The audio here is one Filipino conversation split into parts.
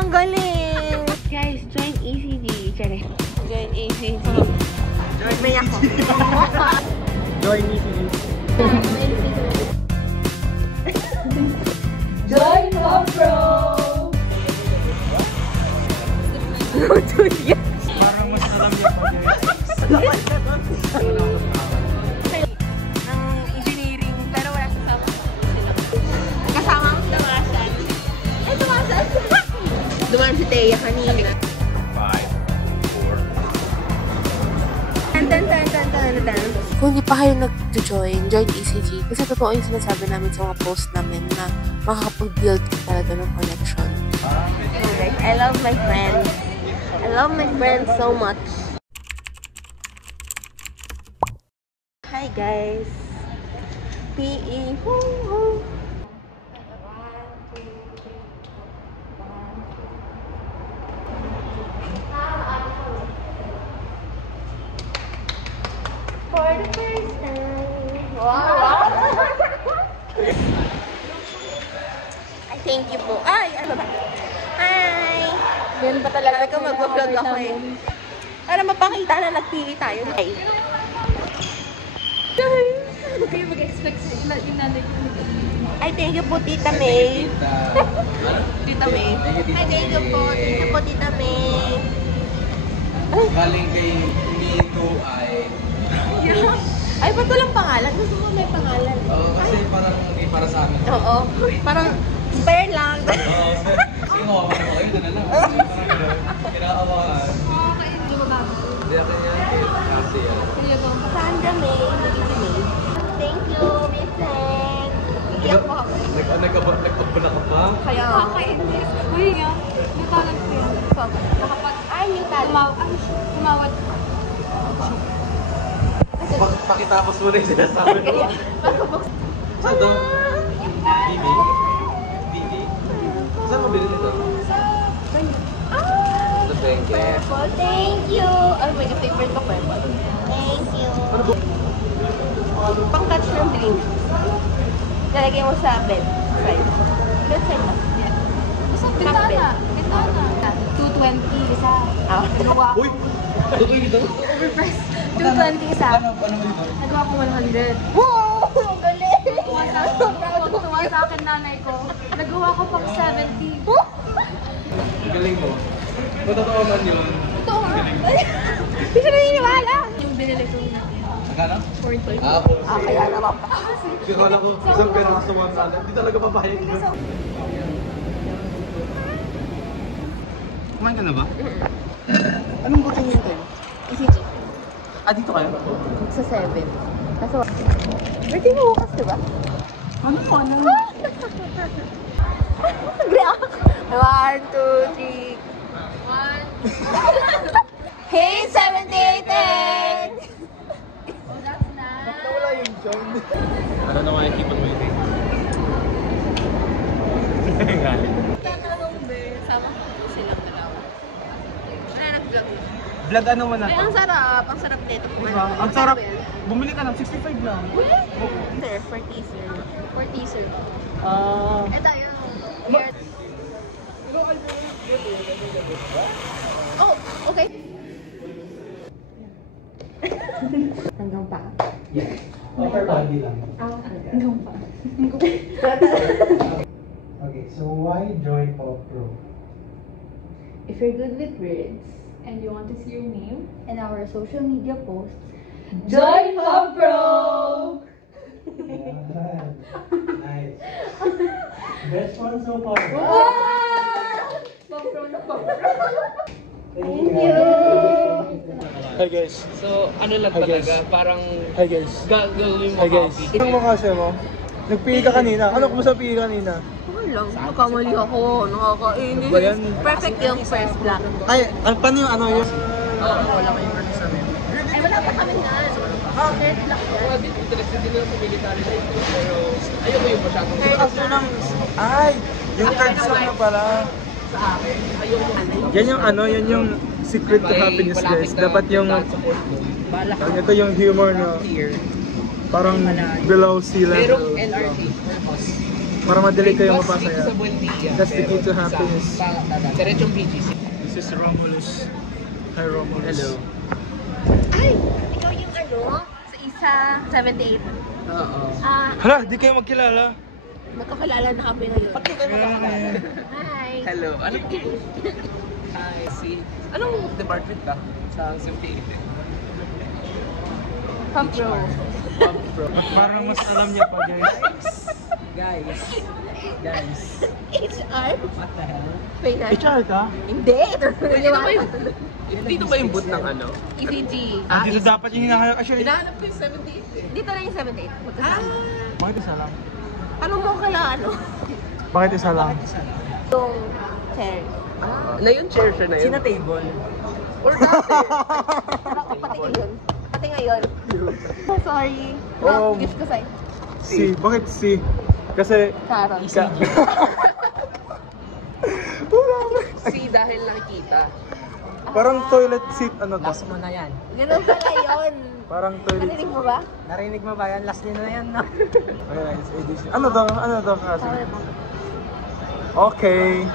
ang galing! Guys, join ECG. Join ECG. May ako. Join ECG. Join Hopro! Parang mas alam niya po guys. Ng engineering, pero wala siya kasamang dumasan. Ay, dumasan! Dumaan si Thea kanina. 5, 4. Kung hindi pa kayo nag-join, join ECG. Kasi totoo yung sinasabi namin sa mga post namin na makakapag-build ka talaga ng connection. I love my friends. I love my friends so much. Hi guys. PE. Woo-hoo. For the first time. Wow. I thank you po. Ay, ano ba? Hi! Yan ba talaga Talaga mag-vlog ako eh. Para mapakita na nag-PE tayo. Ay. Kayo mag-expect sa yung nanay ko. Ay, thank you po, Tita May. Tita May. Ay, thank you po. Thank you po, Tita May. Galing kay Nito ay... Ay, ba't walang pangalan? Gusto mo may pangalan. Oo, kasi parang hindi para sa amin. Oo. Parang spare lang. Oo, sino ako kayo? Doon na lang. Kinakabahan. Hindi ako yan. Kasi yan. Sandra May. Tita May. Thank you, Miss Sen. Iyak po ako. Nagpabala ka pa? Kaya Kakainis. Uy, nga. Yung talag ko yan. ay, yung talo. Tumawad. Pakitapos mo rin sinasabi ko. Saan to? BB? BB? Saan mo bilhin ito? Sa Benke. Purple, thank you. Ano ba yung favorite ko, purple? Thank you. Pang-touch ng drink. Lalagay mo sa bed. Side. Bed side lang. Isang pitana. 220 isa. Nagawa ko. Uy! Totoo ito? Overpriced. 220 isa. Ano ba ito? Nagawa ko 100. Wow! Ang galing! Tuwa sa akin nanay ko. Nagawa ko pang 70. Ang galing mo. Matotoo man yun. Ito nga. Hindi siya naniniwala. Yung binili ko. Magkano? 420. Ah, po. Kaya naman pa. Kasi kala ko, isang pera sa 100. Hindi talaga papayag yun. Kumain ka na ba? Anong booking yun tayo? ECG. Ah, dito kayo? Sa 7. Kaso, birthday mo bukas, diba? Ano po? Ano? React. 1, 2, 3. 1. Hey, 78! Oh, that's nice. Wala yung John. Ano naman yung keep on waiting? Galit. Tatanong be, sama ko silang dalawa. Wala nag-vlog. Vlog ano mo na Ay, to? ang sarap. Ang sarap nito. Diba? Ang sarap. Bumili ka ng 65 lang. Sir, for teaser. For teaser. Ah. Ito yun. Oh, okay. Hanggang pa. Yes. Upper body lang. Hanggang pa. Okay, so why join Pop Pro? If you're good with words And you want to see your name? and our social media posts, Join Hopro! Yeah. Nice. Best one so far. Hopro na Hopro. Thank you. Hi guys. So, ano lang Hi, talaga, guys. parang Hi guys. gagawin mo Hi guys. copy. Anong makasya mo? Nagpili ka kanina. Ano kumusta pili kanina? okay lang. Nakamali ako. Nakakainis. Ba yan? Perfect yung first black. Ay, paano yung ano yun? Wala kayong artist namin. Ay, wala pa kami na. Okay, black yan. Well, din interested din ako sa military life ko, pero ayoko yung masyadong After ng... Ay! Yung third song na pala. sa akin. Ayoko. Yan yung ano, yan yung secret to happiness guys. Dapat yung... Bala ka. Ito yung humor na Here. parang below sea level. Merong LRT. Purpose. Para madali kayo Plus dito mapasaya. sa Buendia. That's the key to Pero happiness. Diretsong BGC. This is Romulus. Hi Romulus. Hello. Ay! Ikaw yung sa isa, 78. Oo. Hala, di kayo magkilala. Magkakilala na kami ngayon. Pati kayo makakilala. Hi! Hello. Anong Hi, anong department ka? Sa Simpi. Pump bro. Parang mas alam niya pa guys. Guys. HR? What the hell? Finance? HR ka? Hindi! Dito ba yung boot ng ano? ECG. Dito dapat yung hinahanap. Actually, Hinahanap ko yung 78 Dito na yung 78. Magkasama. bakit isa lang? Ano mo kala Bakit isa lang? Yung chair. Na yung chair siya na yun? Sina table? Or dati? Pati ngayon. Pati ngayon. Oh, sorry. Gift ko sa'yo. C. Bakit C? Kasi... Carol. Si dahil nakikita. Parang toilet seat ano to? mo na yan. Ganun pala yun. Parang toilet Narinig mo ba? Narinig mo ba yan? Last din na yan, no? Ayan, it's edition. Ano to? Ano to kasi? Okay.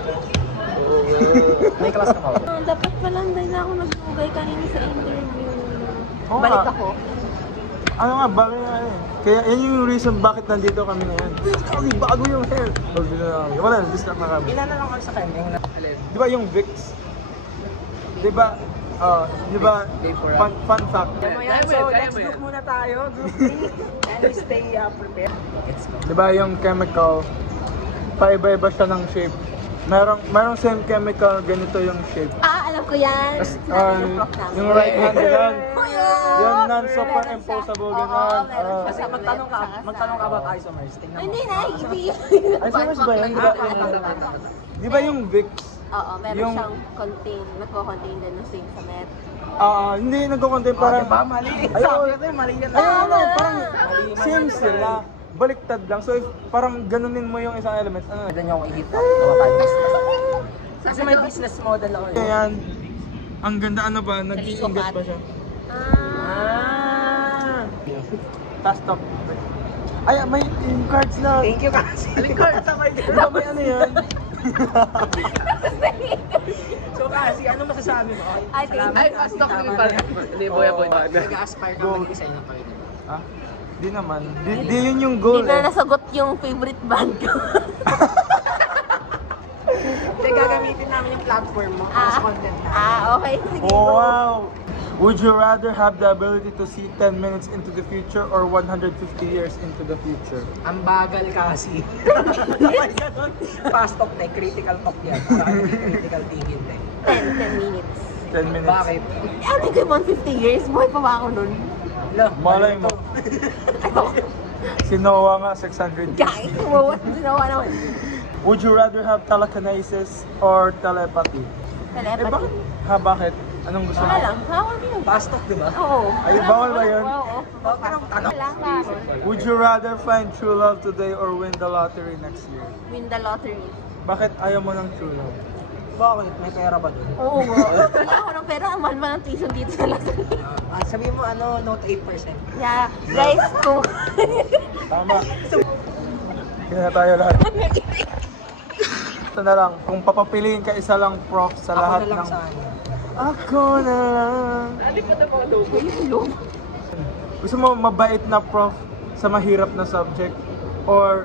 May class ka ba? Dapat pala hindi na ako naglugay kanina sa interview. Oo Balik nga. ako. Ano nga, bakit nga eh. Kaya yan yung reason bakit nandito kami ngayon. Kami, bago yung hair. Wala, distract na kami. Ilan na lang ako sa kanya? Yung Di ba yung Vicks? Di ba, fun fact. So, next group muna tayo. Group 3. And we stay prepared. Di ba yung chemical, paiba-iba siya ng shape. Merong same chemical, ganito yung shape. Alam ko yan. Tapos, Sinabi ng prof namin. yung right hand yan, Oh, yung non-superimposable, gano'n. Kasi magtanong ka about isomers. Tingnan Hindi na, hindi. Isomers ba yun? Di ba yung Vicks? Oo, meron Yung- siyang contain. Nagko-contain din ng zinc sa net. Hindi, nagko-contain parang... mali. Ayun. Mali yan. Parang same sila. Baliktad lang. So, if parang ganunin mo yung isang element, ano? Pwede niyo akong i-hit up. Kapag Kasi may business model ako. Ayan. Ang ganda, ano ba? Nag-iingat pa siya. Task top. Ay, may yung cards na. Thank you kasi. Aling card sa may Di ba may ano yan? So kasi, ano masasabi mo? I think. Ay, stock rin pala. Hindi, boy. Nag-aspire ka mag-design ng kayo. Ha? Di naman. Di yun yung goal Hindi na eh. nasagot yung favorite band ko. Hindi, gagamitin namin yung platform mo as content na. Okay. Sige. Oh, wow! Would you rather have the ability to see 10 minutes into the future or 150 years into the future? Ang bagal kasi. Fast talk na, critical talk yan. Critical thinking na. 10 minutes. 10 minutes. Bakit? Ano ko yung 150 years? Buhay pa ba ako nun? Malay mo. Si Noah nga, 600 years. Guys, sinawa naman. Would you rather have telekinesis or telepathy? Telepathy. Bakit? Bakit? Anong gusto mo? Wala lang. Hawak yun. Fast talk, di ba? Oo. Ay, bawal ba yun? Oo. Wala ka. Would you rather find true love today or win the lottery next year? Win the lottery. Bakit ayaw mo ng true love? Bakit? May pera ba dun? Oo nga. Wala ako ng pera. Ang mahal ng tuition dito sa lottery. Sabihin mo, note 8%. Yeah. Guys, kung... Tama. Kaya na tayo lahat. Ito na lang, kung papapiliin ka isa lang prof sa lahat Ako na lang ng... sa akin. Ako na lang. Ano pa na mga logo? Gusto mo mabait na prof sa mahirap na subject or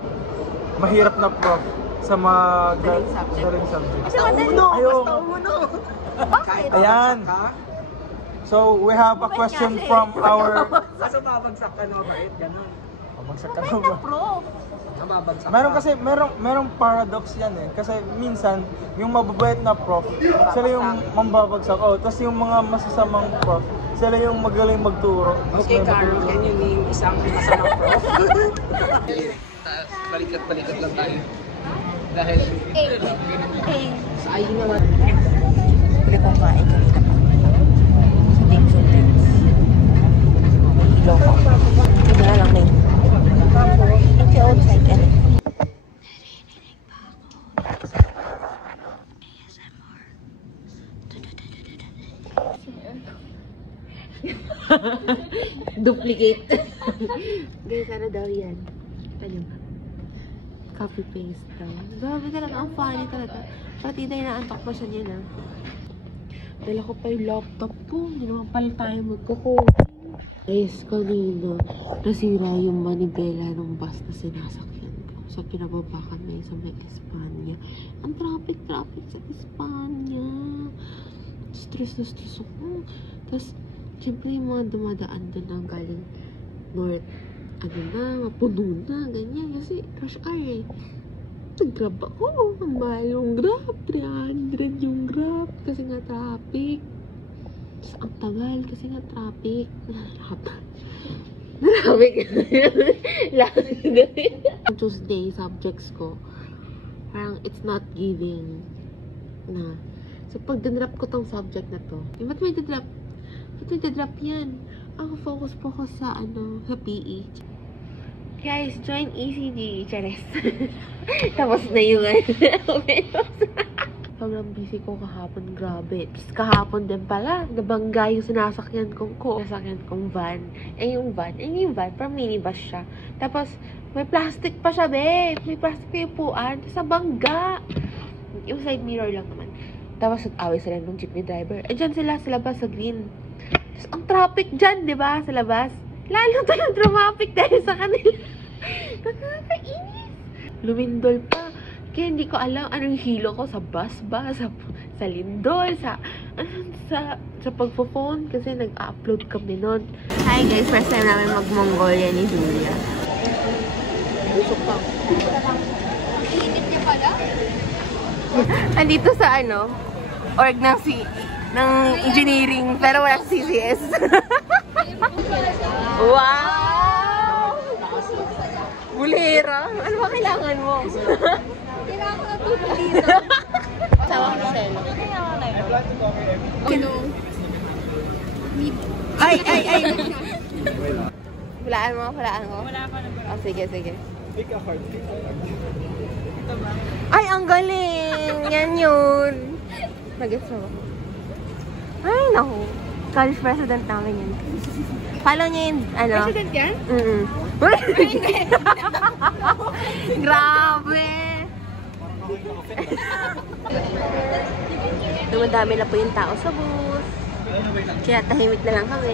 mahirap na prof sa Daling subject. daling subject? Kasi madali. Ayaw. Bakit? Ayan. So, we have a Mabait question nga siya eh. from our... Kaso babagsak ka na mabait, ganun. Pabagsak ka Mabait na na ba? prof. Nababagsak Meron ka. kasi, merong paradox yan eh. Kasi minsan, yung mababait na prof, sila yung mambabagsak. Oh, tapos yung mga masasamang prof, sila yung magaling magturo. Mas Okay, may Carl, magturo. can you name isang masamang prof? Balikat-balikat lang tayo. Dahil, sayang naman. Pwede kong kain kanina pa. Sa Team Sultans. May ilaw ko. Ito na lang na yun. Ito yung outside ka na. Duplicate. Guys, ano daw yan? Ano ba? copy-paste daw. Grabe talaga, ang funny talaga. Pati na inaantok pa siya niya na. Dala ko pa yung laptop ko. Hindi naman pala tayo magko-coaching. Guys, kanina, nasira yung manibela ng bus na sinasakyan ko. So, pinababa kami sa may Espanya. Ang traffic sa Espanya. Stress na stress ako. Tapos, syempre yung mga dumadaan doon ng galing north. Ano na, mapuno na, ganyan. Kasi rush hour eh. Nag-grab ako. Ang mahal yung grab. 300 yung grab. Kasi nga traffic. Tapos ang tagal kasi nga traffic. Traffic. Tuesday subjects ko. Parang it's not giving na. So pag dinrap ko tong subject na to, ba't may dinrap? Ba't may dinrap yan? Ang focus sa sa PE. Guys, join ECG. Charis. Tapos na yung sobrang busy ko kahapon. Grabe. Tapos kahapon din pala, nabangga yung sinasakyan kong van. Yung van, parang minibus siya. Tapos, may plastic pa siya, be. May plastic na yung puan. Tapos, nabangga. Yung side mirror lang naman. Tapos, nag-away sila ng jeepney driver. Dyan sila sa labas, sa green. Tapos, ang traffic dyan, di ba? Sa labas. Lalo talang traffic dahil sa kanila. Nakakainis. Lumindol pa. Kaya hindi ko alam anong hilo ko sa bus ba, sa lindol, sa pagpo-phone kasi nag-upload kami nun. Hi guys, first time namin mag-Mongolia ni Julia. Busok pa. Iinit niya pala? Andito sa org ng engineering, pero walang CCS. Wow! Bulera! Ano ba kailangan mo? Kailangan ko na tubig dito. Sawa ko sa elo. Ay! Hulaan mo. Wala pa na. Oh, sige. Pick a heart. Ito ba? Ay, ang galing! Yan yun. Mag-gets mo. Ay, naku. College president namin yun. Follow niya yung, President yan? Grabe! Dumadami na po yung tao sa bus. Kaya tahimik na lang kami.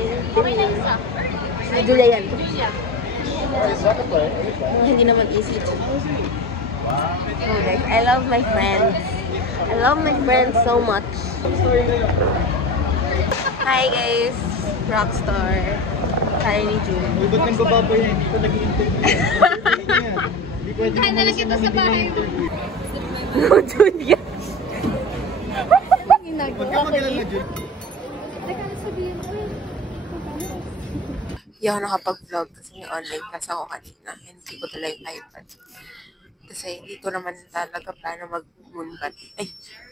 Julia yan. Hindi naman easy. Oh guys, I love my friends. I love my friends so much. Hi guys! Rockstar. Kaya ni June. Uy, ba't nang bababa yan? Hindi ko nag-i-interview. Hindi pwede Kaya na lang kita sa bahay mo. No, Julia. Huwag ka mag-alala, Jun. Hindi ako nakapag-vlog kasi may online class ako kanina. Hindi ko dala yung iPad. Kasi hindi ko naman talaga plano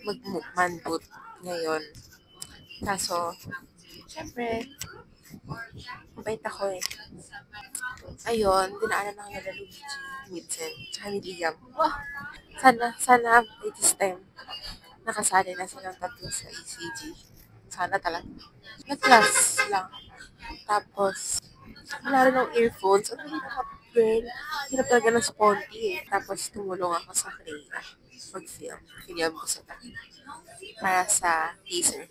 mag-man boot ngayon. Kaso, syempre, mabait ako eh. Ayun, dinaanan ako nila Luigi, Vincent, tsaka ni Liam. Wow! Sana by this time, nakasali na silang tatlo sa ECG. Sana talaga. Nag-class lang. Tapos, wala rin ng earphones. Ano yung girl? Hirap talaga ng sponty eh. Tapos, tumulong ako sa Freya. Mag-film. Film ko sa para sa teaser.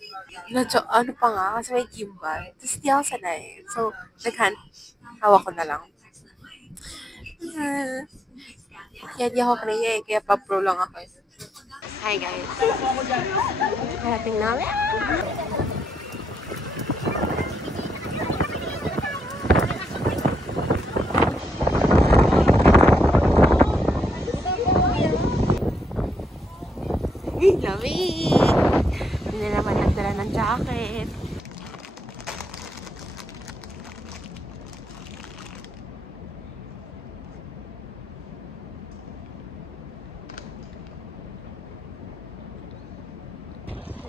Ano pa nga, kasi may gimbal. Tapos di ako sanay. So, hawak ko na lang. Kaya di ako kaya kaya pa-pro lang ako. Hi guys. Harating namin. Lamig! Hindi na naman nagdala ng jacket.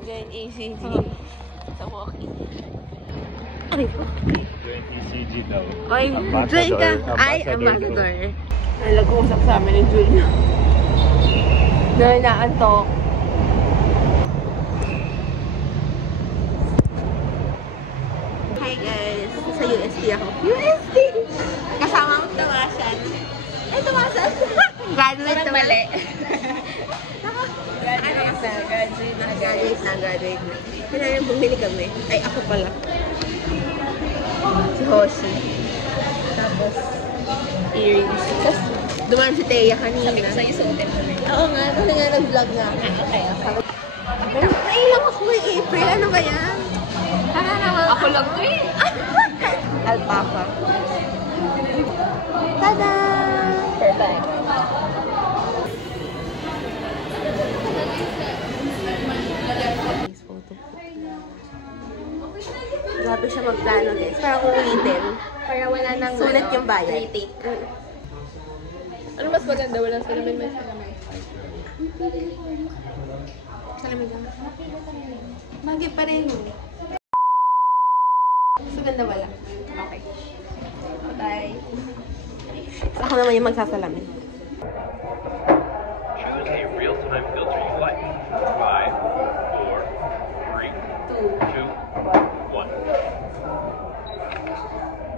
Join ECG sa walking. Ay po. Join ECG daw. Ay, join ka. Ay, ambassador. Nag-uusap sa amin ni Julia. Dahil naantok. Hi guys! Sa UST ako. UST! Kasama ang Tawasan. Ay, Tawasan! Graduate na Mali. Graduate na. Kaya yung bumili kami. Ay, ako pala. Si Hoshi. Tapos, earrings. Tapos, dumaan si Teya kanina. Sabi ko sa'yo, suotin mo rin. Oo nga, kasi nga nag-vlog nga. Okay. Nailang ako kay April. Ano ba yan? Ako lang to eh. Alpaca. Tada! Perfect. Grabe siya magplano guys. Para kung ulitin. Para wala nang Sulit yung bayad. retake. Ano mas maganda? Walang salamin, may salamin. Salamin lang. Bagay pa rin. So, ganda wala. Okay. Bye. Ako naman yung magsasalamin. Choose a real-time filter you like. 5, 4, 3, 2, 1.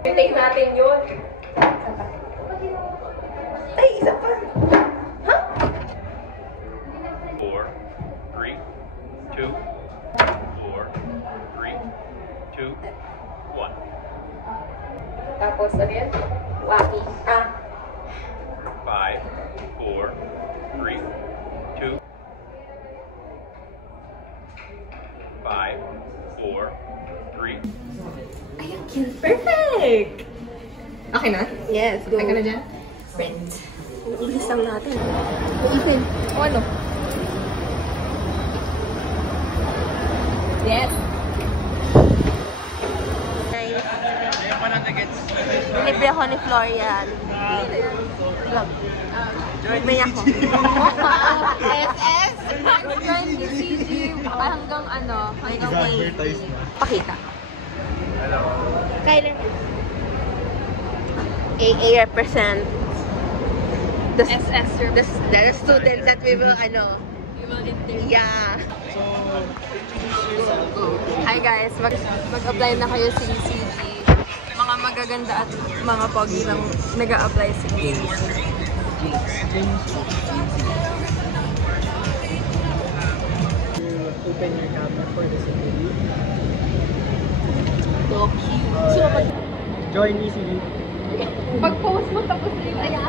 Retake natin yun. Ay, isa pa. 4, 3, 2, 4, 3, 2, 1. Tapos, ano yan? Wacky. 5, 4, 3, 2, 5, 4, 3. Perfect! Okay na? Yes, go. Okay ka na dyan? Print. Ilis lang natin. Ethan, o ano? Yes. Libre ako ni Florian. Vlog. May ako. SS! Join DCG hanggang ano? Hanggang May. Pakita. Kyler. AA represent the SS the student that we will yeah. Hi guys, mag-apply na kayo sa DCG. Mga magaganda at mga pogi lang nag-a-apply sa DCG. Open your camera for the security. So cute. Join ECD. Pag-post mo tapos yung ayan.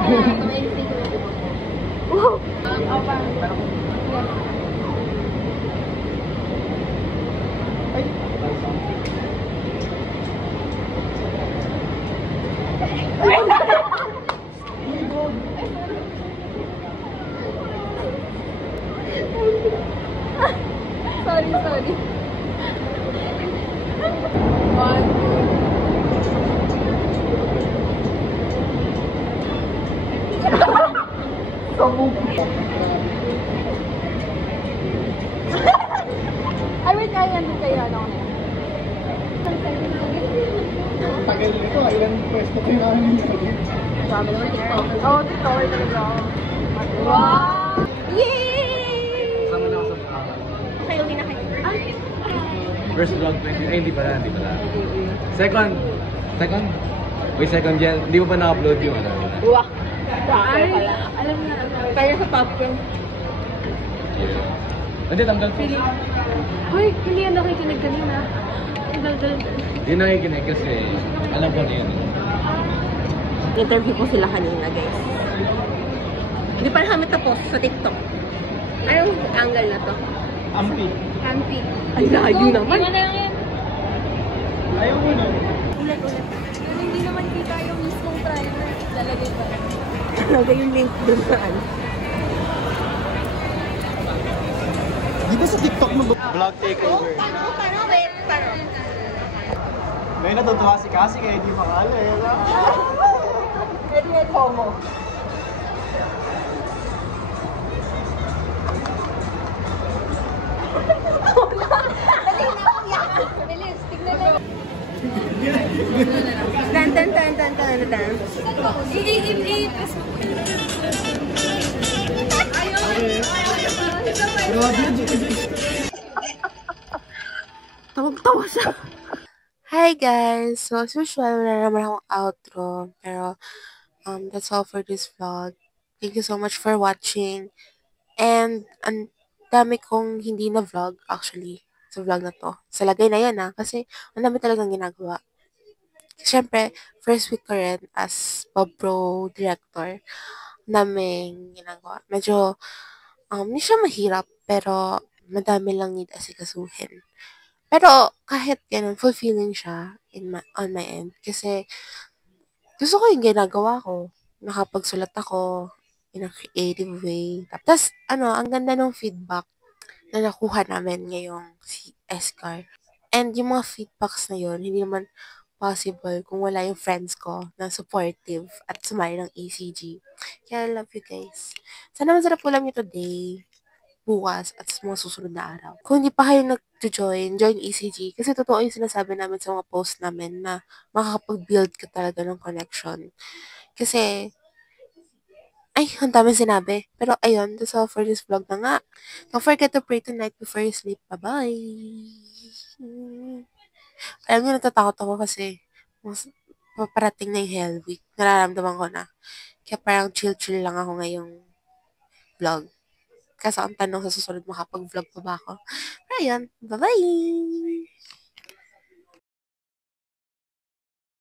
Wow. Sorry. One, Ay, wait, kaya nandun kayo, ano na yan? Tagal nito, ilang pwesto kayo namin nilagay. Sabi naman TikTok. Oo, TikToker talaga ako. Wow! Yay! Sama na ako sa Okay, uwi na kayo. first vlog 20. Ay, hindi pala. Second. Wait, second yan. Hindi mo pa na-upload yung ano. Wow. Proper pala. Alam na, Kaya sa popcorn. Hindi, tanggal po. Hoy, hindi yan nakikinig kanina. Dal. Hindi nakikinig kasi alam ko na yun. Interview ko sila kanina, guys. Hindi pa namin tapos sa TikTok. Anong angle na to? Ampi. Campi. Ang layo naman. Ano lang yan? Ayaw mo na. Ulit. Hindi naman kita yung mismong primer. Lalagay pa. Talaga yung link dun saan. Di ba sa TikTok mo vlog takeover? Paano? Wait, paano? May natutuwa si Cassie kaya di makala eh. Pwede may FOMO. Bilis, tignan na. Tan. I-press mo. Tawag-tawa siya. Hi guys! So, as usual, wala naman akong outro. Pero, that's all for this vlog. Thank you so much for watching. And ang dami kong hindi na vlog actually sa vlog na to. Sa lagay na yan kasi ang dami talagang ginagawa. Siyempre, first week ko rin as Bob Pro director. Ang daming ginagawa. Medyo, hindi siya mahirap, pero madami lang need asikasuhin. Pero kahit ganun, fulfilling siya on my end. Kasi gusto ko yung ginagawa ko. Nakapagsulat ako in a creative way. Tapos, ang ganda ng feedback na nakuha namin ngayong si Escar. And yung mga feedbacks na yun, hindi naman possible kung wala yung friends ko na supportive at sumali ng ACG. Kaya I love you guys. Sana masarap ulam niyo today, bukas, at sa mga susunod na araw. Kung hindi pa kayo nag-join, join ACG. Kasi totoo yung sinasabi namin sa mga post namin na makakapag-build ka talaga ng connection. Kasi, ay, ang dami sinabi. Pero ayun, that's all for this vlog na nga. Don't forget to pray tonight before you sleep. Bye-bye! Alam niyo, natatakot ako kasi paparating na yung Hell Week. Nararamdaman ko na. Kaya parang chill-chill lang ako ngayong vlog. Kaso ang tanong sa susunod, makapag-vlog pa ba ako? Pero ayun, bye-bye!